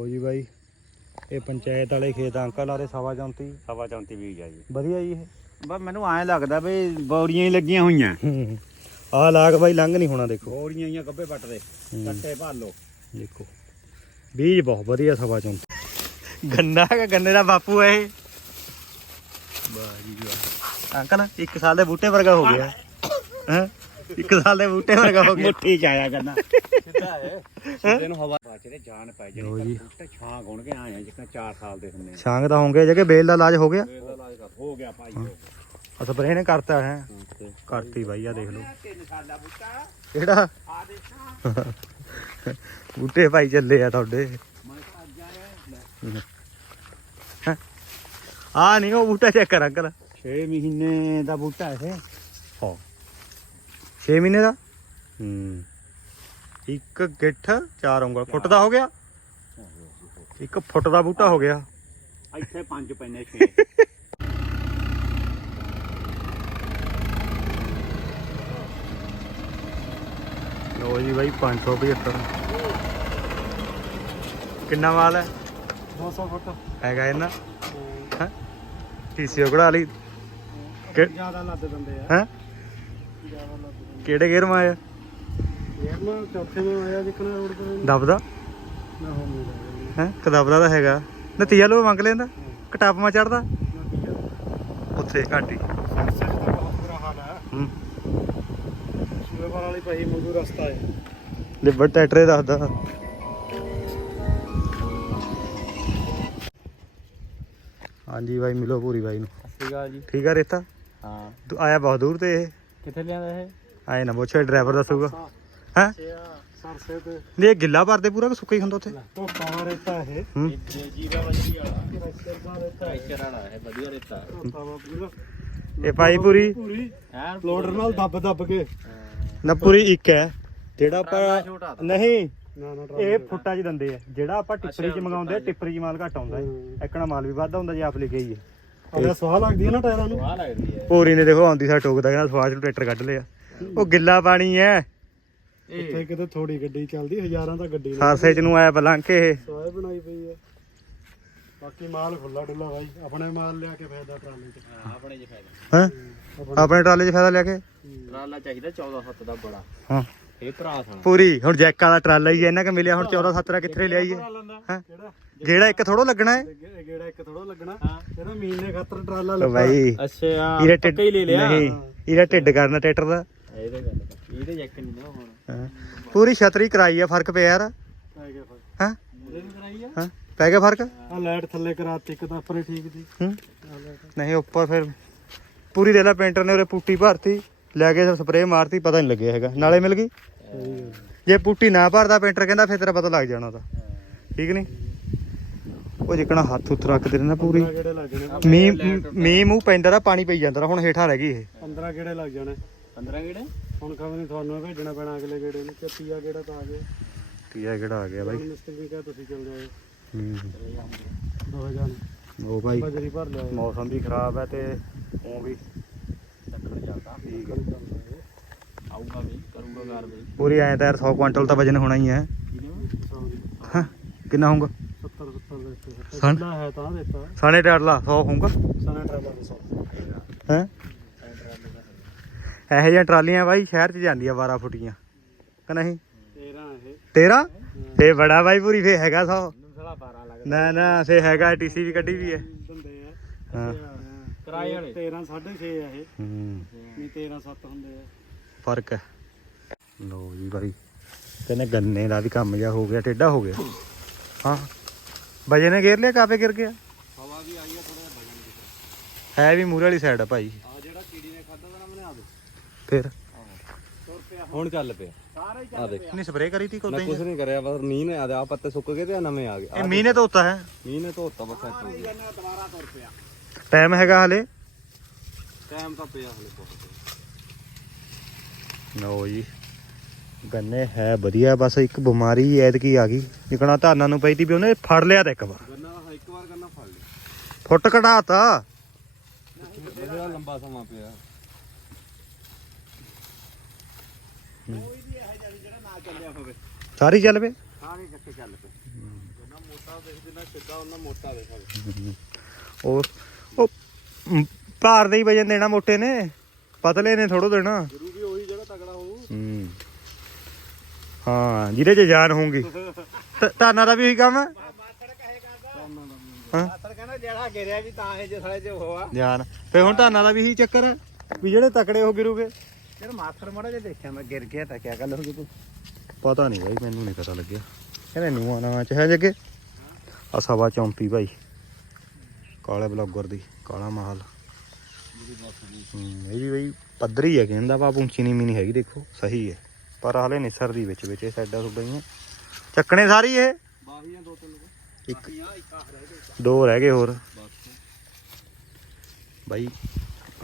ਹੋ ਜੀ ਬਾਈ ਇਹ ਪੰਚਾਇਤ ਵਾਲੇ ਖੇਤ ਅੰਕਲ ਆਰੇ ਸਵਾ ਚੌਂਤੀ। ਸਵਾ 34 ਬੀਜ ਆ ਜੀ। ਵਧੀਆ ਜੀ ਬਸ ਮੈਨੂੰ ਐਂ ਲੱਗਦਾ ਵੀ ਬੌੜੀਆਂ ਹੀ ਲੱਗੀਆਂ ਹੋਈਆਂ। ਆਹ ਲਾਗ ਬਾਈ ਲੰਘ ਨਹੀਂ ਹੋਣਾ ਦੇਖੋ। ਬੌੜੀਆਂ ਹੀ ਆ ਗੱਬੇ ਪੱਟ ਦੇ। ਹੂੰ। ਕੱਟੇ ਭਾਲੋ ਦੇਖੋ। ਬੀਜ ਬਹੁਤ ਵਧੀਆ ਸਵਾ ਚੌਂਤੀ। ਗੰਨਾ ਹੈਗਾ ਗੰਨੇ ਦਾ ਬਾਪੂ ਹੈ ਇਹ। ਵਾਹ ਜੀ ਵਾਹ। ਅੰਕਲ ਇੱਕ ਸਾਲ ਦੇ ਬੂਟੇ ਵਰਗਾ ਹੋ ਗਿਆ। ਹੈ? ਇੱਕ ਸਾਲ ਦੇ ਬੂਟੇ ਵਰਗਾ ਹੋ ਗਿਆ। ਮੁੱਠੀ ਚ ਆਇਆ ਕਰਨਾ। ਸਿੱਧਾ ਹੈ। ਸਿੱਧੇ ਨੂੰ ਹਵਾ ਬਾਚਰੇ ਜਾਨ ਪੈ ਲਓ ਜੀ। ਜਣੀ ਬੂਟੇ ਛਾਂ ਗੁਣ ਕੇ ਆਏ ਆ ਜਿੱਕਾਂ 4 ਸਾਲ ਦੇ ਹੁੰਦੇ ਛਾਂਗ ਤਾਂ ਹੋਣਗੇ ਜੇ ਕਿ ਬੇਲ ਦਾ ਇਲਾਜ ਹੋ ਗਿਆ। ਇਹਦਾ ਇਲਾਜ ਕਰ ਹੋ ਗਿਆ ਭਾਈ। ਆ ਸਪਰੇਅ ਨੇ ਕਰਤਾ ਹੈ। ਕਰਤੀ ਬਾਈ ਆ ਦੇਖ ਲਓ। ਤਿੰਨ ਸਾਲਾ ਬੂਟਾ। ਕਿਹੜਾ? ਆ ਦੇਖਾਂ। ਬੂਟੇ ਭਾਈ ਚੱਲੇ ਆ ਤੁਹਾਡੇ। ਮੈਂ ਤਾਂ ਅੱਜ ਆਇਆ। ਲੈ। ਆ ਨਹੀਂ ਉਹ ਬੂਟਾ ਚੈੱਕ ਕਰ ਅੰਕਲ 6 ਮਹੀਨੇ ਦਾ ਬੂਟਾ ਇਹ। ਹਾਂ। 6 ਮਹੀਨੇ ਦਾ? ਹੂੰ। ਇੱਕ ਗਿੱਠ ਚਾਰ ਉਂਗਲ। ਫੁੱਟ ਦਾ ਹੋ ਗਿਆ? ਇੱਕ ਫੁੱਟ ਦਾ ਬੂਟਾ ਹੋ ਗਿਆ। ਇੱਥੇ ਪੰਜ ਪੈਨੇ 6 ਲੋ ਜੀ ਬਾਈ 575 ਕਿੰਨਾ ਮਾਲ ਹੈ? 200 ਫੁੱਟ। ਹੈਗਾ ਇਹਨਾਂ ਹੈ? ਟੀਸੀਓ ਕਢਾ ਲਈ। ਕਿ- ਜ਼ਿਆਦਾ ਲੱਦ ਦਿੰਦੇ ਆ। ਹੈਂ? ਜ਼ਿਆਦਾ ਲੱਦ ਕਿਹੜੇ ਗੇਰ ਮਾ ਆਇਆ? ਯਾਰ ਮੈਂ ਚੌਥੇ ਨੂੰ ਆਇਆ ਜਿੱਕਣਾ ਰੋਡ ਤੇ। ਦਬਦਾ? ਨਾ ਹੋ ਨਹੀਂ ਰਿਹਾ ਹੈ? ਕਦਬਦਾ ਤਾਂ ਹੈਗਾ। ਨਤੀਜਾ ਲੋ ਮੰਗ ਲੈਂਦਾ? ਕਟਾਪ ਮਾ ਚੜਦਾ? ਉੱਥੇ ਘਾਟੀ। ਸੈਂਸਰ ਦਾ ਬਹੁਤ ਬੁਰਾ ਹਾਲ ਹੈ ਹੂੰ। ਸੂਏਵਾਲ ਵਾਲੀ ਪਈ ਮਜ਼ਦੂਰ ਰਸਤਾ ਹੈ। ਲਿਬਰ ਟਰੈਕਟਰ ਦੱਸਦਾ। ਹਾਂਜੀ ਬਾਈ ਮਿਲੋ ਪੂਰੀ ਬਾਈ ਨੂੰ। ਸੀਗਾ ਜੀ। ਠੀਕ ਆ ਰੇਤਾ? ਹਾਂ। ਤੂੰ ਆਇਆ ਬਹੁਤ ਦੂਰ ਤੇ ਇਹ। ਕਿੱਥੇ ਲਿਆਂਦਾ ਇਹ? ਆਏ ਨਾ ਪੁੱਛੋ ਡਰਾਈਵਰ ਦੱਸੂਗਾ। ਹੈ? ਸਰਸੇ ਤੇ ਨਹੀਂ ਇਹ ਗਿੱਲਾ ਭਰਦੇ ਪੂਰਾ ਕਿ ਸੁੱਕਾ ਹੀ ਹੁੰਦਾ ਉੱਥੇ? ਰੇਤਾ ਇਹ। ਹੂੰ। ਜੀਰਾ ਵਾਲਾ ਟਰੈਕਟਰ ਹੈ ਵਾਲਾ ਹੈ ਵਧੀਆ ਰੇਤਾ। ਪੂਰਾ। ਇਹ ਪਾਈ ਪੂਰੀ? ਪੂਰੀ। ਐਨ ਲੋਡਰ ਨਾਲ ਦੱਬ ਦੱਬ ਕੇ। ਨਾ ਪੂਰੀ ਇੱਕ ਹੈ। ਜਿਹੜਾ ਆਪਾਂ। ਨਹੀਂ। ਨਾ ਨਾ ਇਹ ਫੁੱਟਾਂ 'ਚ ਦਿੰਦੇ ਆ। ਜਿਹੜਾ ਆਪਾਂ ਟਿੱਪਰੀ 'ਚ ਮੰਗਾਉਂਦੇ ਆ ਟਿੱਪਰੀ 'ਚ ਮਾਲ ਘੱਟ ਆਉਂਦਾ ਹੈ। ਹੂੰ। ਇੱਕਣਾ ਮਾਲ ਵੀ ਵੱਧ ਹੁੰਦਾ ਜੇ ਆਪ ਲੈ ਕੇ ਆਈਏ ਅਗਰ ਸਵਾਹ ਲੱਗਦੀ ਹੈ ਨਾ ਟਾਇਰਾਂ ਨੂੰ? ਸਵਾਹ ਲੱਗਦੀ ਹੈ। ਪੂਰੀ ਨੇ ਦੇਖੋ ਆਉਂਦੀ ਸਾ ਟੋਕਦਾ ਕਹਿੰਦਾ ਸਵਾਜ ਨੂੰ ਟਰੈਕਟਰ ਕੱਢ ਲਿਆ। ਉਹ ਗਿੱਲਾ ਪਾਣੀ ਹੈ ਇੱਥੇ ਕਿਤੇ ਥੋੜੀ ਗੱਡੀ ਚੱਲਦੀ ਹਜ਼ਾਰਾਂ ਤਾਂ ਗੱਡੀ ਹਾਸੇ 'ਚ ਨੂੰ ਆਇਆ ਬਲੰਕੇ ਇਹ। ਸਵਾਹ ਬਣਾਈ ਪਈ ਹੈ ਬਾਕੀ ਮਾਲ ਖੁੱਲਾ ਡੁੱਲਾ ਬਾਈ ਆਪਣੇ ਮਾਲ ਲਿਆ ਕੇ ਫਾਇਦਾ ਟਰਾਲੇ ਚ। ਆਪਣੇ ਚ ਫਾਇਦਾ। ਹੈ? ਆਪਣੇ ਟਰਾਲੇ 'ਚ ਫਾਇਦਾ ਲਿਆ ਕੇ? ਟਰਾਲਾ ਚਾਹੀਦਾ 14 ਫੁੱਟ ਦਾ ਬੜਾ। ਹਾਂ। ਇਹ ਭਰਾ ਸਣਾ ਪੂਰੀ ਹੁਣ ਜੈਕਾਂ ਦਾ ਟਰਾਲਾ ਹੀ ਇਹਨਾਂ ਕਿ ਮਿਲਿਆ ਹੁਣ 14 17 ਕਿੱਥੇ ਲਿਆਈਏ? ਹੈਂ? ਕਿਹੜਾ? ਗੇੜਾ ਇੱਕ ਥੋੜੋ ਲੱਗਣਾ ਹੈ ਗੇ- ਗੇੜਾ ਇੱਕ ਥੋੜਾ ਲੱਗਣਾ। ਹਾਂ। ਇਹਦਾ ਮਹੀਨੇ ਖਾਤਰ ਟਰਾਲਾ ਲੱਗਾ। ਬਾਈ ਅੱਛਾ ਇਹਦਾ ਢਿੱਡ ਹੀ ਲੈ ਲਿਆ। ਨਹੀਂ ਇਹਦਾ ਢਿੱਡ ਕਰਨਾ ਟਰੈਕਟਰ ਦਾ। ਇਹਦੇ ਗੱਲ ਕਰ। ਇਹਦੇ ਜੈਕ ਨਹੀਂ ਨਾ ਹੁਣ। ਹਾਂ। ਪੂਰੀ ਛਤਰੀ ਕਰਾਈ ਆ ਫ਼ਰਕ ਪਿਆ ਯਾਰ। ਪੈ ਗਿਆ ਫ਼ਰਕ। ਹਾਂ। ਇਹਦੇ ਨੂੰ ਕਰਾਈ ਆ? ਹਾਂ। ਪੈ ਗਿਆ ਫ਼ਰਕ? ਆ ਲਾਈਟ ਥੱਲੇ ਕਰਾਤੀ ਇੱਕ ਤਾਂ ਉੱਪਰੇ ਠੀਕ ਦੀ ਹੂੰ। ਆਹ ਲਾਈਟ। ਨਹੀਂ ਉੱਪਰ ਫਿਰ ਪੂਰੀ ਦੇ ਲਾ ਪੇਂਟਰ ਨੇ ਉਰੇ ਪੁੱਟੀ ਭਰਤੀ ਲੈ ਕੇ ਸਪਰੇਅ ਮਾਰਤੀ ਪਤਾ ਨਹੀਂ ਲੱਗਿਆ ਹੈਗਾ। ਨਾਲੇ ਮਿਲ ਗਈ। ਜੇ ਪੁੱਟੀ ਨਾ ਭਰਦਾ ਪੇਂਟਰ ਕਹਿੰਦਾ ਫਿਰ ਤੇਰਾ ਪਤਾ ਲੱਗ ਜਾਣਾ ਉਹਦਾ। ਠੀਕ ਨਹੀਂ ਉਹ ਜਿਕਣਾ ਹੱਥ ਉੱਤ ਰੱਖਦੇ ਨੇ ਨਾ ਪੂਰੀ। 15 ਗੇੜੇ ਲੱਗ ਜਾਣੇ। ਮੀਂਹ ਮੀਂਹ ਮੂੰਹ ਪੈਂਦਾ ਤਾਂ ਪਾਣੀ ਪਈ ਜਾਂਦਾ ਹੁਣ ਹੇਠਾਂ ਰਹਿ ਗਈ ਇਹ। 15 ਗੇੜੇ ਲੱਗ ਜਾਣੇ। 15 ਕਿਹੜੇ ਹੁਣ ਖਬਰ ਨਹੀਂ ਤੁਹਾਨੂੰ ਭੇਜਣਾ ਪੈਣਾ ਅਗਲੇ ਗੇੜੇ ਨੂੰ। ਕਿ ਤੀਆ ਗੇੜਾ ਤਾਂ ਆ ਗਿਆ। ਤੀਆ ਕਿਹੜਾ ਆ ਗਿਆ ਬਾਈ। ਮਿਸਤਰੀ ਨੇ ਕਿਹਾ ਤੁਸੀਂ ਚੱਲ ਜਾਓ। ਹੂੰ। 2000 ਉਹ ਬਾਈ ਬਜਰੀ ਭਰ ਲਿਆ। ਮੌਸਮ ਵੀ ਖਰਾਬ ਹੈ ਤੇ ਉਹ ਵੀ ਦੱਖਣ ਜਾਂਦਾ। ਠੀਕ ਹੈ ਆਊਗਾ ਵੀ ਕਰੂਗਾ ਗਾਰ ਵੀ। ਪੂਰੀ ਐਂ ਤਾਂ ਯਾਰ 100 ਕੁਇੰਟਲ ਤਾਂ ਵਜਨ ਹੋਣਾ ਹੀ ਹੈ ਹਾਂ ਕਿੰਨਾ ਹੋਊਗਾ? 70 70 ਦੇ? ਸੱਟਾ ਹੈ ਤਾਂ ਦਿੱਤਾ। ਸਾਨੇ ਟਾੜਲਾ 100 ਹੋਊਗਾ? ਸਨਾ ਟਰਾਲਾ ਦੇ 100 ਹੈ? ਇਹੋ ਜਿਹੀਆਂ ਟਰਾਲੀਆਂ ਬਾਈ ਸ਼ਹਿਰ 'ਚ ਜਾਂਦੀਆਂ 12 ਫੁੱਟੀਆਂ। ਕਿ ਨਹੀਂ? 13 ਇਹ। 13 ਫੇ ਬੜਾ ਬਾਈ ਪੂਰੀ ਫੇ ਹੈਗਾ 100 ਨੂੰ ਸਾਲਾ 12 ਲੱਗਦਾ। ਨਾ ਫੇ ਹੈਗਾ ਟੀਸੀ ਵੀ ਕੱਢੀ ਵੀ ਹੈ। ਦਿੰਦੇ ਆ। ਹਾਂ। ਕਿਰਾਏ ਵਾਲੇ? 13 6.5 ਆ ਇਹ। ਹੂੰ। ਨਹੀਂ 13 7 ਹੁੰਦੇ ਆ। ਫ਼ਰਕ ਹੈ। ਲੋ ਜੀ ਬਾਈ ਕਹਿੰਦੇ ਗੰਨੇ ਦਾ ਵੀ ਕੰਮ ਜਿਹਾ ਹੋ ਗਿਆ ਟੇਢਾ ਹੋ ਗਿਆ। ਹਾਂ। ਵਜੇ ਨੇ ਗੇਰ ਲਿਆ ਕਾਪੇ ਗਿਰ ਗਿਆ ਹਵਾ ਵੀ ਆਈ ਆ ਥੋੜਾ ਜਿਹਾ ਵਜਨ ਹੈ ਵੀ ਮੂਰੇ ਵਾਲੀ ਸਾਈਡ ਆ ਭਾਈ ਆ ਜਿਹੜਾ ਕੀੜੀ ਨੇ ਖਾਦਾ ਤਾਂ ਨਾ ਬਣਾ ਦੋ ਫਿਰ। ਹੁਣ ਚੱਲ ਪਿਆ। ਸਾਰਾ ਹੀ ਆ ਦੇਖ। ਨਹੀਂ ਸਪਰੇਅ ਕਰੀ ਤੀ ਮੈਂ ਕੁਝ ਨਹੀਂ ਕਰਿਆ ਬਸ ਮੀਂਹ ਨੇ ਆ ਆ ਪੱਤੇ ਸੁੱਕ ਗਏ ਤੇ ਆ ਨਵੇਂ ਆ ਗਏ। ਇਹ ਮੀਂਹ ਨੇ ਧੋਤਾ ਹੈ। ਮੀਂਹ ਨੇ ਧੋਤਾ ਬਸ ਹੋ ਗਿਆ ਪਿਆ ਟਾਈਮ ਹੈਗਾ ਹਲੇ? ਟਾਈਮ ਤਾਂ ਪਿਆ ਹਲੇ ਬਹੁਤ। ਲਓ ਜੀ। ਗੰਨੇ ਹੈ ਵਧੀਆ ਬਸ ਇੱਕ ਬਿਮਾਰੀ ਐਤਕੀ ਆ ਗਈ। ਜਿਕਣਾ ਧਾਨਾਂ ਨੂੰ ਪਈ ਤੀ ਵੀ ਉਹਨੇ ਫੜ ਲਿਆ ਤਾਂ ਇੱਕ ਵਾਰ। ਗੰਨਾ ਇੱਕ ਵਾਰ ਗੰਨਾ ਫੜ ਲਿਆ। ਫੁੱਟ ਕਢਾਤਾ। ਬੜਾ ਲੰਬਾ ਸਮਾਂ ਪਿਆ। ਸਾਰੀ ਚੱਲ ਪਏ? ਸਾਰੇ ਇਕੱਠੇ ਚੱਲ ਪਏ। ਮੋਟਾ ਦੇਖ ਜਿੰਨਾ ਸਿੱਧਾ ਉਹਨਾਂ ਮੋਟਾ ਦੇਖ ਉਹ ਉਹ ਮ, ਭਾਰ ਦੇ ਹੀ ਵਜਨ ਦੇਣਾ ਮੋਟੇ ਨੇ। ਪਤਲੇ ਨੇ ਥੋੜੋ ਦੇਣਾ। ਗੁਰੂ ਵੀ ਉਹੀ ਜਗ੍ਹਾ ਤਗੜਾ ਹੋਊ। ਹੂੰ। ਹਾਂ ਜਿਹਦੇ ਚ ਜਾਨ ਹੋਊਗੀ। ਧ- ਧਾਨਾਂ ਦਾ ਵੀ ਉਹੀ ਕੰਮ ਹੈ? ਹਾਂ। ਅਸਰ ਕਹਿੰਦਾ ਜਿਹੜਾ ਗਿਰਿਆ ਵੀ ਤਾਂ ਇਹ ਜਿਸਲੇ ਚ ਹੋਆ। ਜਾਨ। ਫੇ ਹੁਣ ਧਾਨਾਂ ਦਾ ਵੀ ਇਹੀ ਚੱਕਰ ਹੈ ਵੀ ਜਿਹੜੇ ਤਕੜੇ ਹੋ ਗਿਰੂਗੇ। ਯਾਰ ਮਾਥਰ ਮੜਾ ਜੇ ਦੇਖਿਆ ਮੈਂ ਗਿਰ ਗਿਆ ਤਾਂ ਕੀ ਗੱਲ ਹੋ ਗਈ ਤੂੰ? ਪਤਾ ਨਹੀਂ ਬਾਈ ਮੈਨੂੰ ਨਹੀਂ ਪਤਾ ਲੱਗਿਆ। ਕਹਿੰਦੇ ਨੂਆ ਨਵਾਂ ਚ ਹੈ ਜੱਗੇ ਆ ਸਵਾ 34 ਭਾਈ ਕਾਲੇ ਬਲੌਗਰ ਦੀ ਕਾਲਾ ਮਹਲ। ਇਹ ਵੀ ਬਈ ਪੱਧਰੀ ਹੈ ਕਹਿੰਦਾ ਪਾ ਉੱਚੀ ਨੀਵੀਂ ਨਹੀਂ ਹੈਗੀ ਦੇਖੋ ਸਹੀ ਹੈ। ਪਰ ਹਾਲੇ ਨਿਸਰ ਦੀ ਵਿੱਚ ਵਿੱਚ ਇਹ ਸਾਈਡਾਂ ਸੁੱਡਾਂ ਹੀ ਚੱਕਣੇ ਸਾਰੀ ਇਹ? ਬਾਹੀਆਂ ਦੋ ਤਿੰਨ ਇੱਕ ਦੋ ਰਹਿ ਗਏ ਹੋਰ। ਬਾਈ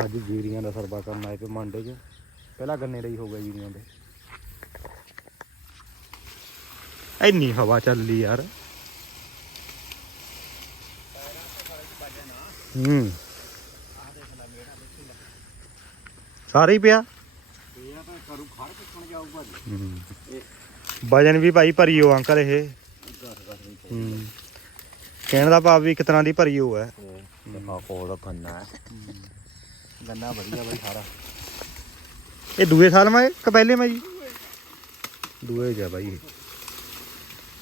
ਅੱਜ ਜੀਰੀਆਂ ਦਾ ਸਰਵਾ ਕਰਨ ਆਏ ਪਏ ਮੰਡੇ 'ਚ? ਪਹਿਲਾਂ ਗੰਨੇ ਲਈ ਹੋ ਗਿਆ ਜੀਰੀਆਂ ਦੇ ਇੰਨੀ ਹਵਾ ਚੱਲੀ ਯਾਰ। ਹੂੰ। ਸਾਰੇ ਹੀ ਪਿਆ? ਇਹ ਆ ਤਾਂ ਕਰੂ ਖੜ ਕਿੱਕਣ ਜਾਊਗਾ ਜੀ ਹੂੰ। ਵਜਨ ਵੀ ਭਾਈ ਭਰੀਓ ਅੰਕਲ ਇਹ। ਹੂੰ। ਕਹਿਣ ਦਾ ਭਾਵ ਵੀ ਇੱਕ ਤਰ੍ਹਾਂ ਦੀ ਭਰੀਓ ਹੈ ਦੇਖਾ ਕੋਲ ਗੰਨਾ ਗੰਨਾ ਵਧੀਆ ਬਈ ਸਾਰਾ। ਇਹ ਦੂਏ ਸਾਲ ਮੈਂ ਕਿ ਪਹਿਲੇ ਮੈਂ ਜੀ? ਦੂਏ ਜਾ ਬਾਈ ਇਹ।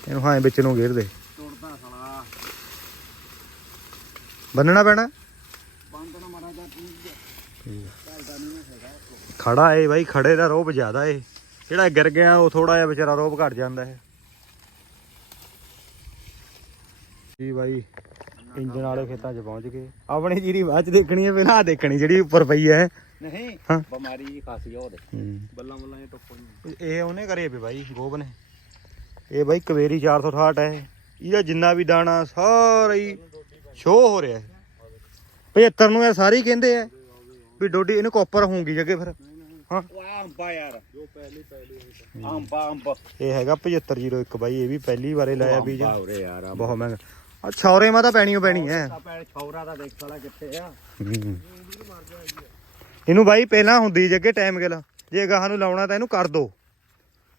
ਇਹਨੂੰ ਹਾਂ ਵਿੱਚ ਨੂੰ ਘੇਰ ਦੇ। ਟੁੱਟਦਾ ਸਲਾ। ਬੰਨਣਾ ਪੈਣਾ? ਬੰਦ ਨਾ ਮਾਰਾ ਜਾ ਠੀਕ ਖੜਾ ਏ ਬਾਈ ਖੜੇ ਦਾ ਰੋਬ ਜ਼ਿਆਦਾ ਏ ਜਿਹੜਾ ਗਿਰ ਗਿਆ ਉਹ ਥੋੜਾ ਜਿਹਾ ਵਿਚਾਰਾ ਰੋਬ ਘਟ ਜਾਂਦਾ ਹੈ ਜੀ ਬਾਈ ਇੰਜਨ ਵਾਲੇ ਖੇਤਾਂ 'ਚ ਪਹੁੰਚ ਗਏ। ਆਪਣੀ ਜੀਰੀ ਬਾਅਦ 'ਚ ਦੇਖਣੀ ਹੈ ਪਹਿਲਾਂ ਆਹ ਦੇਖਣੀ ਜਿਹੜੀ ਉੱਪਰ ਪਈ ਹੈ। ਨਹੀਂ ਹਾਂ। ਬਿਮਾਰੀ ਖਾਸੀ ਆ ਉਹਦੇ। ਬੱਲਾਂ ਬੱਲਾਂ ਇਹ ਟੁੱਪਣ ਇਹ ਉਹਨੇ ਕਰੇ ਪਏ ਬਾਈ ਗੋਬ ਨੇ। ਇਹ ਬਾਈ ਕਵੇਰੀ 468 ਹੈ ਇਹਦਾ ਜਿੰਨਾ ਵੀ ਦਾਣਾ ਸਾਰਾ ਹੀ ਸ਼ੋ ਹੋ ਰਿਹਾ ਹੈ। 75 ਨੂੰ ਇਹ ਸਾਰੇ ਹੀ ਕਹਿੰਦੇ ਆ ਵੀ ਡੋਡੀ ਇਹਨੂੰ ਕਾਪਰ ਹੋਊਗੀ ਜਗੇ ਫਿਰ। ਹਾਂ। ਵਾਹ ਅੰਬਾ ਯਾਰ। ਜੋ ਪਹਿਲੀ ਪਹਿਲੀ ਅੰਬਾ ਅੰਬਾ ਇਹ ਹੈਗਾ 7501 ਬਾਈ ਇਹ ਵੀ ਪਹਿਲੀ ਵਾਰੇ ਲਾਇਆ ਬੀਜ। ਅੰਬਾ ਉਰੇ ਯਾਰ ਬਹੁਤ ਮਹਿੰਗਾ। ਆ ਛੌਰੇ ਮਾ ਤਾਂ ਪੈਣੀ ਓ ਪੈਣੀ ਹੈ। ਆ ਪੈਣ ਛੌਰਾ ਦਾ ਦੇਖ ਸਾਲਾ ਕਿੱਥੇ ਆ। ਹੂੰ। ਇਹਨੂੰ ਬਾਈ ਪਹਿਲਾਂ ਹੁੰਦੀ ਜੱਗੇ ਟਾਈਮ ਗਿਲ। ਜੇ ਗਾਹਾਂ ਨੂੰ ਲਾਉਣਾ ਤਾਂ ਇਹਨੂੰ ਕਰ ਦੋ।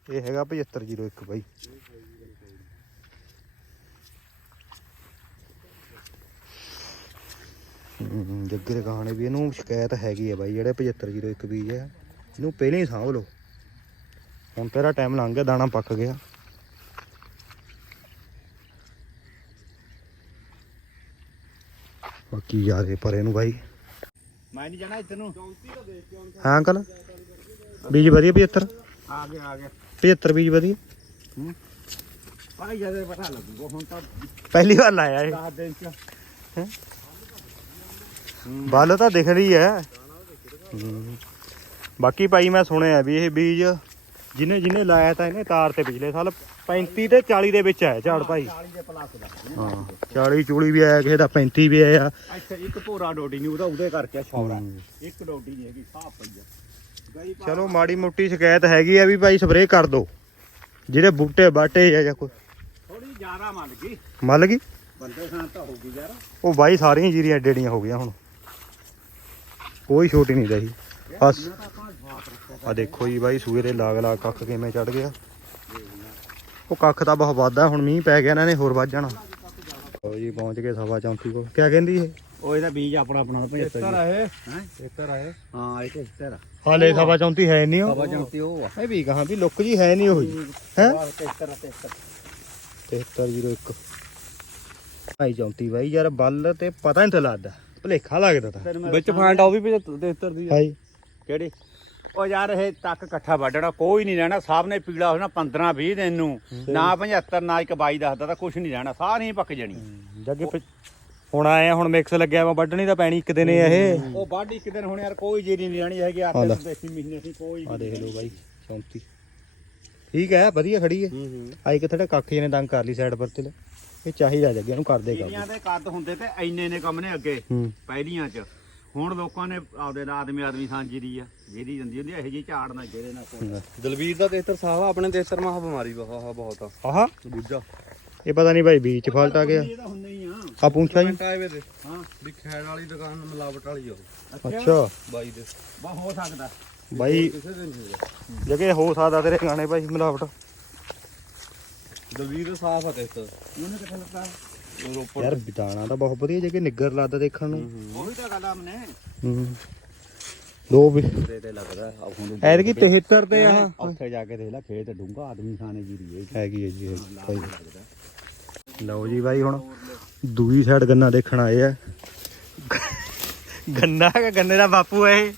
ਇਹ ਹੈਗਾ 7501 ਬਾਈ। ਜੱਗੇ ਦੇ ਗਾਣੇ ਵੀ ਇਹਨੂੰ ਸ਼ਿਕਾਇਤ ਹੈਗੀ ਹੈ ਬਾਈ, ਜਿਹੜੇ 7501 ਬੀਜ ਹੈ ਇਹਨੂੰ ਪਹਿਲਾਂ ਹੀ ਸਾਂਭ ਲਓ। ਹੁਣ ਤੇਰਾ ਟਾਈਮ ਲੰਘ ਗਿਆ, ਦਾਣਾ ਪੱਕ ਗਿਆ। ਬਾਕੀ ਯਾਰੇ ਪਰੇ ਨੂੰ ਬਾਈ। ਮੈਂ ਨਹੀਂ ਜਾਣਾ ਇੱਧਰ ਨੂੰ। ਹਾਂ ਅੰਕਲ ਬੀਜ ਵਧੀਆ 75 ਆ ਗਿਆ ਆ ਗਿਆ। 75 ਬੀਜ ਵਧੀਆ? ਭਾਈ ਜਦੇ ਪਤਾ ਲੱਗੂਗਾ ਹੁਣ ਤਾਂ ਪਹਿਲੀ ਵਾਰ ਲਾਇਆ ਇਹ। 10 ਦਿਨ ਚ। ਬੱਲ ਤਾਂ ਦਿਖ ਰਹੀ ਹੈ। ਹੂੰ। ਬਾਕੀ ਭਾਈ ਮੈਂ ਸੁਣਿਆ ਵੀ ਇਹ ਬੀਜ ਜਿਹਨੇ ਜਿਹਨੇ ਲਾਇਆ ਤਾਂ ਇਹਨੇ ਤਾਰ ਤੇ ਪਿਛਲੇ ਸਾਲ 35 ਤੇ 40 ਦੇ ਵਿੱਚ ਆਇਆ ਝਾੜ ਭਾਈ। 40 ਦੇ ਪਲੱਸ ਦਾ ਹਾਂ 40 ਚੂਲੀ ਵੀ ਆਇਆ ਕਿਸੇ ਦਾ 35 ਵੀ ਆਇਆ। ਅੱਛਾ ਇੱਕ ਭੋਰਾ ਡੋਡੀ ਨਹੀਂ ਉਹਦਾ ਉਹਦੇ ਕਰਕੇ ਛੌਰਾ ਇੱਕ ਡੋਡੀ ਨਹੀਂ ਹੈਗੀ ਸਾਹ ਪਈ ਆ। ਗਈ ਚਲੋ ਮਾੜੀ ਮੋਟੀ ਸ਼ਿਕਾਇਤ ਹੈਗੀ ਆ ਵੀ ਭਾਈ ਸਪਰੇਅ ਕਰ ਦੋ। ਜਿਹੜੇ ਬੂਟੇ ਬਾਟੇ ਆ ਜਾਂ ਕੋਈ ਥੋੜੀ ਜ਼ਿਆਦਾ ਮੰਨ ਗਈ। ਮੱਲ ਗਈ? ਬੰਦੇ ਸਾਂ ਤਾਂ ਹੋਊਗੀ ਯਾਰ। ਉਹ ਬਾਈ ਸਾਰੀਆਂ ਜੀਰੀਆਂ ਏਡੀਆਂ ਹੋ ਗਈਆਂ ਹੁਣ। ਕੋਈ ਛੋਟੀ ਨਹੀਂ ਰਹੀ। ਬਸ। ਆ ਦੇਖੋ ਜੀ ਬਾਈ ਸੂਏ ਦੇ ਲਾਗ ਲਾਗ ਕੱਖ ਕਿਵੇਂ ਚੜ ਗਿਆ। ਉਹ ਕੱਖ ਤਾਂ ਬਹੁਤ ਵੱਧਾ ਹੁਣ ਮੀਂਹ ਪੈ ਗਿਆ ਇਹਨਾਂ ਨੇ ਹੋਰ ਵੱਧ ਜਾਣਾ। ਲਓ ਜੀ ਪਹੁੰਚ ਗਏ ਸਵਾ ਚੌਂਤੀ ਕੋਲ। ਕਿਆ ਕਹਿੰਦੀ ਇਹ? ਉਹ ਇਹਦਾ ਬੀਜ ਆਪਣਾ ਆਪਣਾ 75 ਜੀ। ਆਏ। ਹੈ? ਇੱਧਰ ਆਏ। ਹਾਂ ਇਹ ਤੇ ਇਸ ਤਰ੍ਹਾਂ ਹਾਲੇ ਸਵਾ ਚੌਂਤੀ ਹੈ ਨਹੀਂ ਉਹ। ਹਵਾ ਜੰਤੀ ਉਹ ਆ। ਇਹ ਵੀ ਕਹਾਂ ਵੀ ਲੁੱਕ ਜੀ ਹੈ ਨਹੀਂ ਉਹ। ਹੈ? ਵਾਹ ਤੇ ਇਸ ਤਰ੍ਹਾਂ ਤੇ ਇਸ ਤਰ੍ਹਾਂ 7301 ਭਾਈ ਚੌਂਤੀ ਬਾਈ ਯਾਰ ਬੱਲ ਤੇ ਪਤਾ ਨਹੀਂ ਤਾਂ ਲੱਗਦਾ। ਭਲੇਖਾ ਲੱਗਦਾ ਤਾਂ। ਵਿੱਚ ਫਾਂਟ ਉਹ ਵੀ 73 ਦੀ ਆ। ਹਾਈ ਕਿਹੜੀ? ਉਹ ਯਾਰ ਇਹ ਤੱਕ ਇਕੱਠਾ ਵੱਢਣਾ ਕੋਈ ਨਹੀਂ ਰਹਿਣਾ। ਸਭ ਨੇ ਪੀਲਾ ਹੋਣਾ 15 20 ਦਿਨ ਨੂੰ। ਨਾ 75 ਨਾ ਇੱਕ 22 ਦੱਸਦਾ ਤਾਂ ਕੁਝ ਨਹੀਂ ਰਹਿਣਾ। ਸਾਰੀ ਪੱਕ ਜਾਣੀ। ਜੱਗੇ ਪਿ- ਹੁਣ ਆਏ ਆ, ਹੁਣ ਮਿਕਸ ਲੱਗਿਆ ਵਾ ਵੱਢਣੀ ਤਾਂ ਪੈਣੀ ਇੱਕ ਦਿਨ ਹੀ ਆ ਇਹ। ਉਹ ਵੱਢ ਇੱਕ ਦਿਨ ਹੁਣ ਯਾਰ ਕੋਈ ਜੀਰੀ ਨਹੀਂ ਰਹਿਣੀ ਹੈਗੀ ਆਟੇ। ਨੂੰ ਦੇਸੀ ਮਹੀਨੇ ਸੀ ਕੋਈ ਆ ਦੇਖ ਲਓ ਬਾਈ 34 ਠੀਕ ਹੈ ਵਧੀਆ ਖੜੀ ਹੈ। ਹੂੰ ਹੂੰ। ਆਈ ਕਿਥੇ ਤੇ ਕੱਖ ਜਿਹਨੇ ਤੰਗ ਕਰ ਲਈ ਸਾਈਡ ਪਰ ਤੇ ਲੈ। ਇਹ ਚਾਹੀਦਾ ਜੱਗੇ ਇਹਨੂੰ ਕਰ ਦੇਗਾ ਜੀਰੀਆਂ ਦੇ ਕੱਦ ਹੁੰਦੇ ਤੇ ਇੰਨੇ ਨੇ ਕੰਮ ਨੇ ਅੱਗੇ ਹੂੰ। ਪਹਿਲੀਆਂ ਚ। ਹੁਣ ਲੋਕਾਂ ਨੇ ਆਪਦੇ ਆਦਮੀ ਆਦਮੀ ਸਾਂਝੀ ਆ ਜਿਹਦੀ ਜਾਂਦੀ ਹੁੰਦੀ ਇਹੋ ਜੀ ਝਾੜ ਨਾ ਜਿਹਦੇ ਨਾਲ ਕੋਈ। ਦਲਵੀਰ ਦਾ 73 ਸਾਹ ਆ ਆਪਣੇ 73 ਮਹਾ ਬਿਮਾਰੀ ਬਹੁਤ ਬਹੁਤ ਆ। ਆਹਾ? ਦੂਜਾ। ਇਹ ਪਤਾ ਨਹੀਂ ਭਾਈ ਬੀਚ ਫਾਲਟ ਆ ਗਿਆ। ਇਹ ਤਾਂ ਹੁੰਦੇ ਹੀ ਆ। ਆ ਪੁੰਛਾ ਜੀ। ਤੇ। ਹਾਂ। ਵੀ ਖੈੜ ਵਾਲੀ ਦੁਕਾਨ ਮਿਲਾਵਟ ਵਾਲੀ ਆ ਉਹ। ਅੱਛਾ। ਬਾਈ ਦੇ। ਬਾ ਹੋ ਸਕਦਾ। ਬਾਈ। ਕਿਸੇ ਨਹੀਂ ਜਗੇ ਹੋ ਸਕਦਾ ਤੇਰੇ ਗਾਣੇ ਭਾਈ ਮਿਲਾਵਟ। ਦਲਵੀਰ ਸਾਫ਼ ਆ ਤੇ ਇਸ ਉਹਨੇ ਕਿੱਥੇ ਲੱਗਾ ਰੋਪੜ ਯਾਰ ਦਾਣਾ ਤਾਂ ਬਹੁਤ ਵਧੀਆ ਜੇ ਕਿ ਨਿੱਗਰ ਲੱਗਦਾ ਦੇਖਣ ਨੂੰ। ਉਹੀ ਤਾਂ ਗੱਲ ਆ ਮਨੇ ਹੂੰ। ਦੋ ਵੀ। ਤੇ ਤੇ ਲੱਗਦਾ ਆ ਹੁਣ ਐਤਕੀ 73 ਤੇ ਆ। ਉੱਥੇ ਜਾ ਕੇ ਦੇਖ ਲੈ ਖੇਤ ਡੂੰਗਾ ਆਦਮੀ ਖਾਣੇ ਜੀਰੀ ਹੈ ਹੈਗੀ। ਹੈ ਜੀ ਹੈਗੀ, ਭਾਈ। ਲਓ ਜੀ ਬਾਈ ਹੁਣ ਦੂਜੀ ਸਾਈਡ ਗੰਨਾ ਦੇਖਣ ਆਏ ਆ। ਗੰਨਾ ਕਿ ਗੰਨੇ ਦਾ ਬਾਪੂ ਹੈ ਇਹ।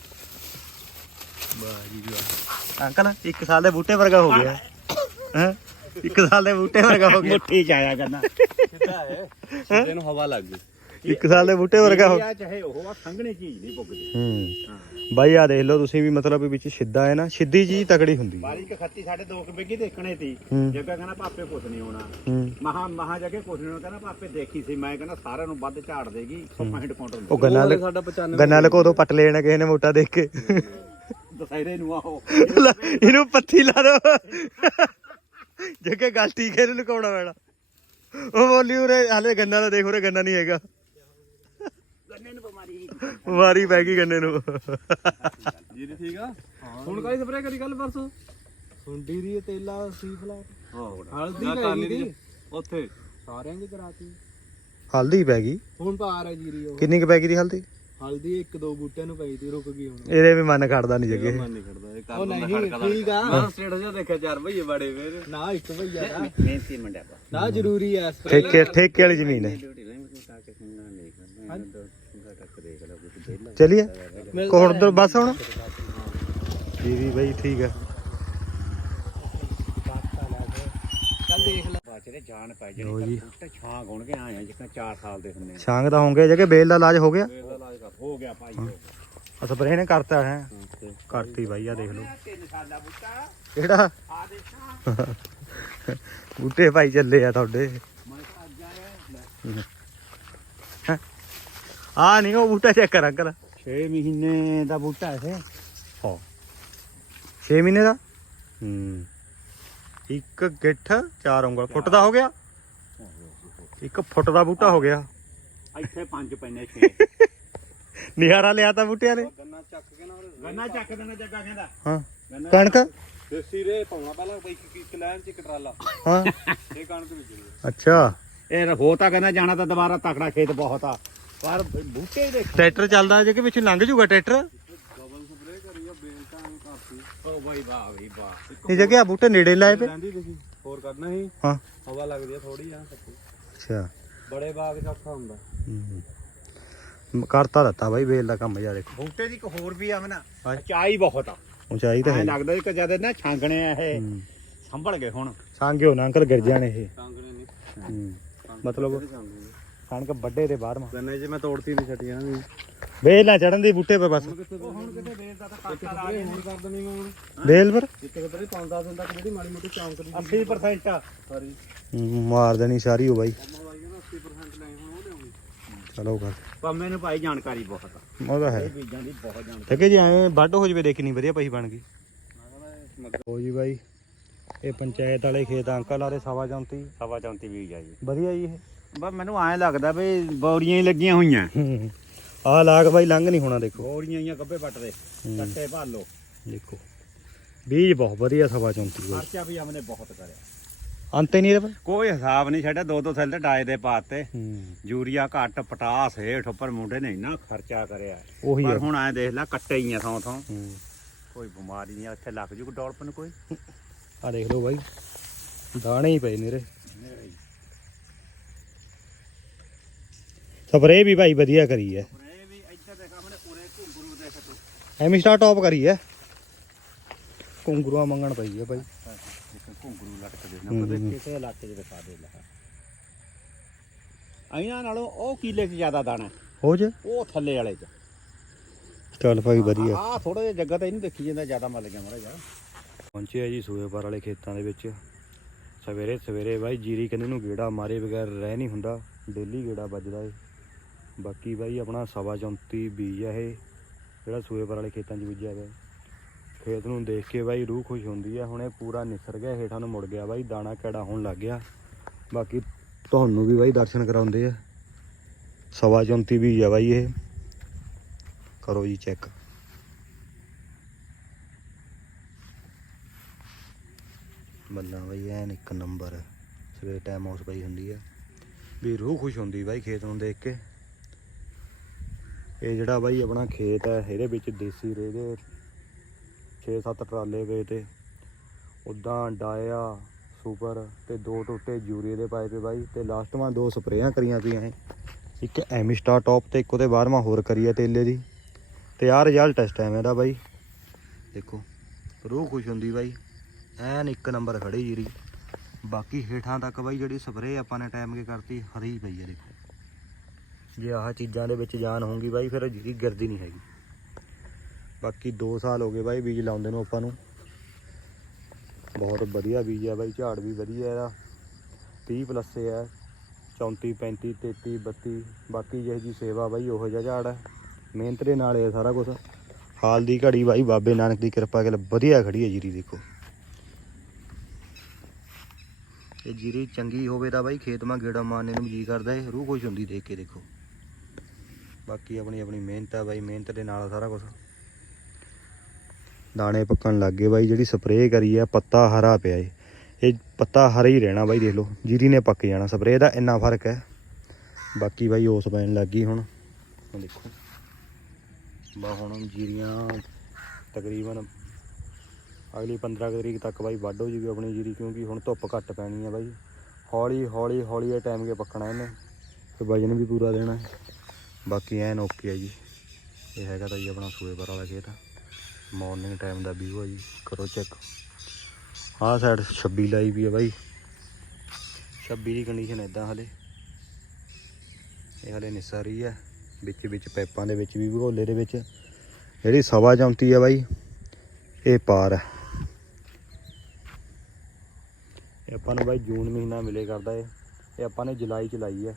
ਵਾਹ ਜੀ ਵਾਹ ਅੰਕਲ ਇੱਕ ਸਾਲ ਦੇ ਬੂਟੇ ਵਰਗਾ ਹੋ ਗਿਆ। ਹੈ? ਇੱਕ ਸਾਲ ਦੇ ਬੂਟੇ ਵਰਗਾ ਹੋ ਗਿਆ। ਮੁੱਠੀ ਚ ਆਇਆ ਕਰਨਾ ਹੈ। ਸਿੱਧੇ ਨੂੰ ਹਵਾ ਲੱਗ ਗਈ ਇੱਕ ਸਾਲ ਦੇ ਬੂਟੇ ਵਰਗਾ ਹੋ ਆ ਚਾਹੇ ਉਹ ਆ ਸੰਘਣੀ ਚੀਜ਼ ਨਹੀਂ ਪੁੱਗਦੀ ਹੂੰ। ਬਾਈ ਆ ਦੇਖ ਲਓ ਤੁਸੀਂ ਵੀ ਮਤਲਬ ਵੀ ਵਿੱਚ ਸਿੱਧਾ ਹੈ ਨਾ ਸਿੱਧੀ ਚੀਜ਼ ਤਕੜੀ ਹੁੰਦੀ। ਹੈ ਬਾਰੀ ਕ ਖੱਤੀ ਸਾਡੇ ਦੋ ਕੁ ਬਿੱਗੀ ਦੇਖਣੇ ਸੀ। ਹੂੰ। ਜੱਗਾ ਕਹਿੰਦਾ ਪਾਪੇ ਕੁਛ ਨਹੀਂ ਹੋਣਾ। ਹੂੰ। ਮਹਾ ਮਹਾ ਜਗੇ ਕੁਛ ਨਹੀਂ ਹੋਣਾ। ਕਹਿੰਦਾ ਪਾਪੇ ਦੇਖੀ ਸੀ। ਮੈਂ ਕਹਿੰਦਾ ਸਾਰਿਆਂ ਨੂੰ ਵੱਧ ਝਾੜ ਦੇਗੀ 165 ਕੁਇੰਟਲ ਉਹ ਗੰਨਾ ਉਹ ਲ- ਸਾਡਾ 95 ਗੰਨਾ ਲਕੋ ਤੋਂ ਪੱਟ ਲੈਣਾ ਕਿਸੇ ਨੇ ਮੋਟਾ ਦੇਖ ਕੇ। ਦਸਹਿਰੇ ਨੂੰ ਆਓ। ਲੈ, ਇਹਨੂੰ ਪੱਥੀ ਲਾ ਦੋ। ਜੱਗੇ ਗੱਲ ਠੀਕ ਹੈ ਇਹਨੂੰ ਲੁਕਾਉਣਾ ਪੈਣਾ। ਉਹ ਬੋਲੀ ਉਰੇ ਹਾਲੇ ਗੰਨਾ ਦਾ ਦੇਖ ਉਰੇ ਗੰਨਾ ਨਹੀਂ ਹੈਗਾ। ਗੰਨੇ ਨੂੰ ਬਿਮਾਰੀ ਬਿਮਾਰੀ ਪੈ ਗਈ ਗੰਨੇ ਨੂੰ। ਜੀਰੀ ਠੀਕ ਆ? ਹੁਣ ਕਾਹਦੀ ਸਪਰੇਅ ਕਰੀ ਕੱਲ ਪਰਸੋਂ? ਸੁੰਡੀ ਦੀ ਤੇਲਾ ਸੀ ਫਲਾ। ਹੋ ਹਲਦੀ ਨਾ ਪੈ ਕਾਲੀ ਗਈ ਦੀ ਉੱਥੇ। ਸਾਰਿਆਂ ਦੀ ਕਰਾਤੀ। ਹਲਦੀ ਪੈ ਗਈ। ਹੁਣ ਤਾਂ ਆ ਰਿਹਾ ਜੀਰੀ ਉਹ। ਕਿੰਨੀ ਕੁ ਪੈ ਗਈ ਦੀ ਹਲਦੀ? ਹਲਦੀ ਇੱਕ ਦੋ ਬੂਟਿਆਂ ਨੂੰ ਪਈ ਤੀ ਰੁਕ ਗਈ ਹੁਣ। ਇਹਦੇ ਵੀ ਮਨ ਖੜਦਾ ਨਹੀਂ ਜੱਗੇ। ਮਨ ਨਹੀਂ ਖੜਦਾ ਇਹ ਕਰ ਉਹ ਨਹੀਂ ਠੀਕ ਆ। ਮੈਂ ਸਟੇਟਸ ਜਿਹਾ ਦੇਖਿਆ ਚਾਰ ਭਈਏ ਬੜੇ ਫੇਰ ਨਾ ਇੱਕ ਭਈਆ ਦਾ ਮਿਹਨਤੀ ਮੁੰਡਾ ਨਾ ਜ਼ਰੂਰੀ ਐ ਸਪਰੇ ਠੇਕੇ ਠੇਕੇ ਵਾਲੀ ਜ਼ਮੀਨ ਹੈ। ਤਾਂ ਚਲਿਏ? ਕੋਣ ਉਧਰ ਬਸ ਹੁਣ ਜੀ ਵੀ ਬਾਈ ਠੀਕ ਹੈ ਚੱਲ ਦੇਖ ਲੈ। ਬਾਚਰੇ ਜਾਨ ਪੈ ਲਓ ਜਿਹੜੀ ਜੀ। ਬੂਟੇ ਛਾਂ ਗੁਣ ਕੇ ਆਏ ਆ ਜਿੱਦਾਂ 4 ਸਾਲ ਦੇ ਹੁੰਦੇ ਛਾਂਗ ਤਾਂ ਹੋਣਗੇ ਜੱਗੇ ਬੇਲ ਦਾ ਇਲਾਜ ਹੋ ਗਿਆ? ਹੋ ਗਿਆ ਭਾਈ ਹੋ ਗਿਆ। ਨੇ ਕਰਤਾ ਹੈ। ਕਰਤੀ ਬਾਈ ਆ ਦੇਖ ਲਓ। ਤਿੰਨ ਸਾਲ ਦਾ ਬੂਟਾ। ਕਿਹੜਾ? ਆ ਦੇਖਾਂ। ਬੂਟੇ ਭਾਈ ਚੱਲੇ ਆ ਤੁਹਾਡੇ। ਮੈਂ ਤਾਂ ਅੱਜ ਆਇਆ ਆ ਨਹੀਂ ਉਹ ਬੂਟਾ ਚੈੱਕ ਕਰ ਅੰਕਲ 6 ਮਹੀਨੇ ਦਾ ਬੂਟਾ ਇਹ। ਹਾਂ। 6 ਮਹੀਨੇ ਦਾ? ਹੂੰ। ਇੱਕ ਗਿੱਠ ਚਾਰ ਉਂਗਲ। ਫੁੱਟ ਦਾ ਹੋ ਗਿਆ? ਇੱਕ ਫੁੱਟ ਦਾ ਬੂਟਾ ਹੋ ਗਿਆ। ਇੱਥੇ ਪੰਜ ਪੈਨੇ 6 ਨਿਹਾਰਾ ਲਿਆ ਤਾਂ ਬੂਟਿਆਂ ਨੇ। ਗੰਨਾ ਚੱਕ ਕੇ ਨਾ ਗੰਨਾ ਚੱਕ ਦੇਣਾ ਜੱਗਾ ਕਹਿੰਦਾ। ਹਾਂ। ਕਣਕ? ਦੇਸੀ ਰੇ ਪਾਉਣਾ ਪਹਿਲਾਂ ਬਈ ਇੱਕ ਲਾਈਨ ਚ ਇੱਕ ਟਰਾਲਾ। ਹਾਂ। ਇਹ ਕਣਕ ਬੀਜਣੀ ਅੱਛਾ। ਇਹ ਹੋ ਤਾਂ ਕਹਿੰਦਾ ਜਾਣਾ ਤਾਂ ਦੁਬਾਰਾ ਤਕੜਾ ਖੇਤ ਬਹੁਤ ਆ। ਪਰ ਬੂਟੇ ਹੀ ਦੇਖ ਟਰੈਕਟਰ ਚੱਲਦਾ ਜੇ ਕਿ ਵਿੱਚ ਲੰਘ ਜੂਗਾ ਟਰੈਕਟਰ? ਡਬਲ ਸਪਰੇਅ ਕਰੀ ਆ ਬੇਲ ਤਾਂ ਐਂ ਕਰਤੀ ਓ ਬਾਈ ਵਾਹ ਬਈ ਵਾਹ। ਇਹ ਜਗ੍ਹਾ ਬੂਟੇ ਨੇੜੇ ਲਾਏ ਪਏ। ਹੋਰ ਕਰਨਾ ਸੀ? ਹਾਂ। ਹਵਾ ਲੱਗਦੀ ਆ ਥੋੜੀ ਆ। ਅੱਛਾ। ਬੜੇ ਬਾਗ ਚ ਔਖਾ ਹੁੰਦਾ। ਹੂੰ। ਕਰਤਾ ਦਿੱਤਾ ਬਾਈ ਵੇਲ ਦਾ ਕੰਮ ਜਾ ਦੇਖੋ। ਬੂਟੇ ਦੀ ਇੱਕ ਹੋਰ ਵੀ ਆ ਮਨਾ ਹਾਂ। ਚਾਈ ਬਹੁਤ ਆ। ਉਚਾਈ ਤਾਂ ਐ ਹੈ ਲੱਗਦਾ ਕਿ ਜਦ ਨਾ ਛਾਂਗਣੇ ਆ ਇਹ ਹੂੰ। ਸੰਭਲ ਗਏ ਹੁਣ। ਸਾਂਗਿਓ ਨਾ ਅੰਕਲ ਗਿਰ ਜਾਣੇ ਇਹ। ਨਹੀਂ ਹੂੰ। ਮਤਲਬ ਕਣਕ ਵੱਡੇ ਦੇ ਬਾਹਰ ਮਾ। ਗੰਨੇ ਚ ਮੈਂ ਤੋੜਤੀ ਨਹੀਂ ਛੱਡੀਆਂ ਵੀ। ਵੇਲ ਨਾ ਚੜਨ ਦੀ ਬੂਟੇ ਪੇ ਬਸ। ਉਹ ਹੁਣ ਕਿਤੇ ਬੇਲ ਦਾ ਤਾਂ ਕਾਟਾ ਲਾ ਕੇ ਹੁਣ ਕਰ ਦਣੀ ਹੁਣ। ਵੇਲ ਪਰ? ਜਿੱਤੇ ਕਿਤੇ 5-10 ਦਿਨ ਤੱਕ ਜਿਹੜੀ ਮਾੜੀ ਮੋਟੀ ਚੌਂਕ ਦੀ 80% ਆ। ਸਾਰੀ। ਹੂੰ, ਮਾਰ ਦੇਣੀ ਸਾਰੀ ਉਹ ਬਾਈ ਮਾਮਾ ਬਾਈ ਕਹਿੰਦਾ 80% ਲੈ ਹੁਣ ਉਹ ਲਿਆਉਣੀ ਚਲੋ ਕਰ ਪੰਮੇ ਨੂੰ ਭਾਈ ਜਾਣਕਾਰੀ ਬਹੁਤ ਆ। ਉਹ ਤਾਂ ਹੈ। ਇਹ ਬੀਜਾਂ ਦੀ ਬਹੁਤ ਜਾਣਕਾਰੀ। ਠੇਕੇ ਜੀ ਐ ਵੱਢ ਹੋ ਜਵੇ ਦੇਖੀ ਨਹੀਂ ਵਧੀਆ ਪਈ ਬਣ ਗਈ। ਹੋ ਜੀ ਬਾਈ ਇਹ ਪੰਚਾਇਤ ਵਾਲੇ ਖੇਤ ਅੰਕਲ ਆਰੇ ਸਵਾ ਜੰਤੀ ਸਵਾ ਚੌਂਤੀ ਬੀਜ ਆ ਜੀ। ਵਧੀਆ ਜੀ ਇਹ। ਬਸ ਮੈਨੂੰ ਐਂ ਲੱਗਦਾ ਵੀ ਬੌਰੀਆਂ ਹੀ ਲੱਗੀਆਂ ਹੋਈਆਂ। ਆਹ ਲਾਗ ਬਾਈ ਲੰਘ ਨਹੀਂ ਹੋਣਾ ਦੇਖੋ। ਬੌਰੀਆਂ ਹੀ ਆ ਗੱਬੇ ਪੱਟਦੇ ਹੂੰ। ਕੱਟੇ ਭਾਲੋ। ਦੇਖੋ। ਬੀਜ ਬਹੁਤ ਵਧੀਆ ਸਵਾ ਚੌਂਤੀ ਬਾਈ। ਖਰਚਾ ਵੀ ਹਮਨੇ ਬਹੁਤ ਕਰਿਆ। ਅੰਤੇ ਨਹੀਂ ਇਹਦੇ ਕੋਈ ਹਿਸਾਬ ਨਹੀਂ ਛੱਡਿਆ ਦੋ ਦੋ ਥੈਲ ਤੇ ਡਾਏ ਦੇ ਪਾਤੇ। ਯੂਰੀਆ ਘੱਟ ਪਟਾਸ ਹੇਠ ਉੱਪਰ ਮੁੰਡੇ ਨੇ ਇੰਨਾ ਖਰਚਾ ਕਰਿਆ। ਉਹੀ ਪਰ ਹੁਣ ਐਂ ਦੇਖ ਲੈ ਕੱਟੇ ਹੀ ਆ ਥੋਂ ਥੋਂ ਕੋਈ ਬਿਮਾਰੀ ਨਹੀਂ ਇੱਥੇ ਲੱਗ ਜੂ ਡੋਲਪਨ ਕੋਈ। ਆ ਦੇਖ ਲਓ ਬਾਈ ਦਾਣੇ ਹੀ ਪਏ ਨੇਰੇ ਸਪਰੇ ਵੀ ਭਾਈ ਵਧੀਆ ਕਰੀ ਹੈ ਇਹ ਵੀ ਇੱਧਰ ਦੇਖ ਆਪਣੇ ਪੂਰੇ ਘੁੰਗਰੂ ਦੇਖ ਤੂੰ। ਐਮੀ ਸਟਾਰ ਟੌਪ ਕਰੀ ਹੈ ਕੁੰਗਰੂਆ ਮੰਗਣ ਪਈ ਹੈ ਭਾਈ ਘੁੰਗਰੂ ਲਟਕਦੇ ਹੂੰ, ਨਾ ਕਦੇ। ਕਿਸੇ ਇਲਾਕੇ 'ਚ ਦਿਖਾ ਦੇ ਲੈ ਇਹਨਾਂ ਨਾਲੋਂ ਉਹ ਕੀਲੇ 'ਚ ਜ਼ਿਆਦਾ ਦਾਣਾ ਹੋ। ਜੇ ਉਹ ਥੱਲੇ ਵਾਲੇ 'ਚ। ਚੱਲ ਭਾਈ ਵਧੀਆ। ਆ ਥੋੜਾ ਜਿਹਾ ਜੱਗਾ ਤਾਂ ਇਹਨੂੰ ਦੇਖੀ ਜਾਂਦਾ ਜ਼ਿਆਦਾ ਮੱਲ ਗਿਆ ਮੜਾ ਜਾ ਪਹੁੰਚੇ ਆ ਜੀ ਸੂਏਪਰ ਵਾਲੇ ਖੇਤਾਂ ਦੇ ਵਿੱਚ। ਸਵੇਰੇ ਸਵੇਰੇ ਬਾਈ ਜੀਰੀ ਕੰਨੇ ਨੂੰ ਗੇੜਾ ਮਾਰੇ ਬਗੈਰ ਰਹਿ ਨਹੀਂ ਹੁੰਦਾ। ਡੇਲੀ ਗੇੜਾ ਵੱਜਦਾ ਏ। ਬਾਕੀ ਬਾਈ ਆਪਣਾ ਸਵਾ 34 ਬੀਜ ਆ ਇਹ ਜਿਹੜਾ ਸੂਏਪਰ ਵਾਲੇ ਖੇਤਾਂ 'ਚ ਬੀਜਿਆ ਗਿਆ ਖੇਤ ਨੂੰ ਦੇਖ ਕੇ ਬਾਈ ਰੂਹ ਖੁਸ਼ ਹੁੰਦੀ ਆ, ਹੁਣ ਇਹ ਪੂਰਾ ਨਿਸਰ ਗਿਆ, ਹੇਠਾਂ ਨੂੰ ਮੁੜ ਗਿਆ ਬਾਈ, ਦਾਣਾ ਕਿਹੜਾ ਹੋਣ ਲੱਗ ਗਿਆ। ਬਾਕੀ ਤੁਹਾਨੂੰ ਵੀ ਬਾਈ ਦਰਸ਼ਨ ਕਰਾਉਂਦੇ ਆ। ਸਵਾ 34 ਵੀ ਆ ਬਾਈ ਇਹ। ਕਰੋ ਜੀ ਚੈੱਕ ਬੱਲਾ ਬਾਈ ਐਨ ਇੱਕ ਨੰਬਰ, ਸਵੇਰੇ ਟਾਈਮ ਮੌਸ ਪਈ ਹੁੰਦੀ ਆ। ਵੀ ਰੂਹ ਖੁਸ਼ ਹੁੰਦੀ ਬਾਈ ਖੇਤ ਨੂੰ ਦੇਖ ਕੇ। ਇਹ ਜਿਹੜਾ ਬਾਈ ਆਪਣਾ ਖੇਤ ਹੈ ਇਹਦੇ ਵਿੱਚ ਦੇਸੀ ਰੇਹ ਦੇ 6-7 ਟਰਾਲੇ ਪਏ ਤੇ ਉਦਾਂ ਡਾਇਆ ਸੁਪਰ ਤੇ ਦੋ ਟੋਟੇ ਯੂਰੀਏ ਦੇ ਪਾਏ ਪਏ ਬਾਈ ਤੇ ਲਾਸਟ ਵਾਂ ਦੋ ਸਪਰੇਆਂ ਕਰੀਆਂ ਪਈਆਂ ਇਹ। ਇੱਕ ਐਮਿਸਟਾ ਟੌਪ ਤੇ ਇੱਕ ਉਹਦੇ ਬਾਅਦ ਮੈਂ ਹੋਰ ਕਰੀ ਆ ਤੇਲੇ ਦੀ। ਤੇ ਆਹ ਰਿਜ਼ਲਟ ਇਸ ਟਾਈਮ ਇਹਦਾ ਬਾਈ। ਦੇਖੋ, ਰੂਹ ਖੁਸ਼ ਹੁੰਦੀ ਬਾਈ। ਐਨ ਇੱਕ ਨੰਬਰ ਖੜੀ ਜੀਰੀ। ਬਾਕੀ ਹੇਠਾਂ ਤੱਕ ਬਾਈ ਜਿਹੜੀ ਸਪਰੇਅ ਆਪਾਂ ਨੇ ਟਾਈਮ ਕੇ ਕਰਤੀ, ਹਰੀ ਪਈ ਆ ਦੇਖੋ। ਜੇ ਆਹ ਚੀਜ਼ਾਂ ਦੇ ਵਿੱਚ ਜਾਨ ਹੋਊਗੀ ਬਾਈ, ਫਿਰ ਜੀਰੀ ਗਿਰਦੀ ਨਹੀਂ ਹੈਗੀ। ਬਾਕੀ 2 ਸਾਲ ਹੋ ਗਏ ਬਾਈ ਬੀਜ ਲਾਉਂਦੇ ਨੂੰ ਆਪਾਂ ਨੂੰ। ਬਹੁਤ ਵਧੀਆ ਬੀਜ ਆ ਬਾਈ, ਝਾੜ ਵੀ ਵਧੀਆ ਇਹਦਾ। 30 ਪਲੱਸ ਹੈ 34 35 33 32 ਬਾਕੀ ਜਿਹੇ ਜੀ ਸੇਵਾ ਬਾਈ ਉਹੋ ਜਿਹਾ ਝਾੜ ਹੈ ਮਿਹਨਤ ਦੇ ਨਾਲ ਇਹ ਸਾਰਾ ਕੁਝ ਹਾਲ ਦੀ ਘੜੀ ਬਾਈ ਬਾਬੇ ਨਾਨਕ ਦੀ ਕਿਰਪਾ ਨਾਲ ਵਧੀਆ ਖੜੀ ਹੈ ਜੀਰੀ ਦੇਖੋ। ਇਹ ਜੀਰੀ ਚੰਗੀ ਹੋਵੇ ਤਾਂ ਬਾਈ ਖੇਤ ਮਾ ਗੇੜਾ ਮਾਰਨੇ ਨੂੰ ਜੀ ਕਰਦਾ ਏ, ਰੂਹ ਖੁਸ਼ ਹੁੰਦੀ ਦੇਖ ਕੇ ਦੇਖੋ। ਬਾਕੀ ਆਪਣੀ ਆਪਣੀ ਮਿਹਨਤ ਆ ਬਾਈ, ਮਿਹਨਤ ਦੇ ਨਾਲ ਸਾਰਾ ਕੁਝ ਦਾਣੇ ਪੱਕਣ ਲੱਗ ਗਏ ਬਾਈ, ਜਿਹੜੀ ਸਪਰੇਅ ਕਰੀ ਆ, ਪੱਤਾ ਹਰਾ ਪਿਆ ਏ। ਇਹ ਪੱਤਾ ਹਰਾ ਹੀ ਰਹਿਣਾ ਬਾਈ, ਦੇਖ ਲਓ, ਜੀਰੀ ਨੇ ਪੱਕ ਜਾਣਾ ਸਪਰੇਅ ਦਾ ਇੰਨਾ ਫ਼ਰਕ ਹੈ। ਬਾਕੀ ਬਾਈ, ਉਸ ਪੈਣ ਲੱਗ ਗਈ ਹੁਣ। ਦੇਖੋ। ਬਾ, ਹੁਣ ਜੀਰੀਆਂ ਤਕਰੀਬਨ ਅਗਲੀ 15 ਕੁ ਤਰੀਕ ਤੱਕ ਬਾਈ, ਵੱਢ ਹੋ ਜੂਗੀ ਆਪਣੀ ਜੀਰੀ, ਕਿਉਂਕਿ ਹੁਣ ਧੁੱਪ ਘੱਟ ਪੈਣੀ ਆ ਬਾਈ। ਹੌਲੀ ਹੌਲੀ ਹੌਲੀ ਇਹ ਟਾਈਮ ਕੇ ਪੱਕਣਾ ਇਹਨੇ। ਤੇ ਵਜਨ ਵੀ ਪੂਰਾ ਦੇਣਾ। ਬਾਕੀ ਐਨ ਓਕੇ ਆ ਜੀ। ਇਹ ਹੈਗਾ ਤਾਂ ਜੀ ਆਪਣਾ ਸੂਏ ਸੂਏਪਰ ਵਾਲਾ ਖੇਤ। ਮਾਰਨਿੰਗ ਟਾਈਮ ਦਾ ਵਿਊ ਆ ਜੀ, ਕਰੋ ਚੈੱਕ ਆਹ ਸਾਈਡ 26 ਲਾਈ ਵੀ ਆ ਬਾਈ। 26 ਦੀ ਕੰਡੀਸ਼ਨ ਇਦਾਂ ਹਲੇ। ਇਹ ਹਲੇ ਨਿਸਾ ਰਹੀ ਆ। ਵਿੱਚ ਵਿੱਚ ਪਾਈਪਾਂ ਦੇ ਵਿੱਚ ਵੀ ਭਗੋਲੇ ਦੇ ਵਿੱਚ। ਜਿਹੜੀ ਸਵਾ ਜੰਮਤੀ ਆ ਬਾਈ, ਇਹ ਪਾਰ ਹੈ ਇਹ ਆਪਾਂ ਨੂੰ ਬਾਈ ਜੂਨ ਮਹੀਨਾ ਮਿਲੇ ਕਰਦਾ ਇਹ। ਇਹ ਆਪਾਂ ਨੇ ਜੁਲਾਈ ਚ ਲਾਈ ਹੈ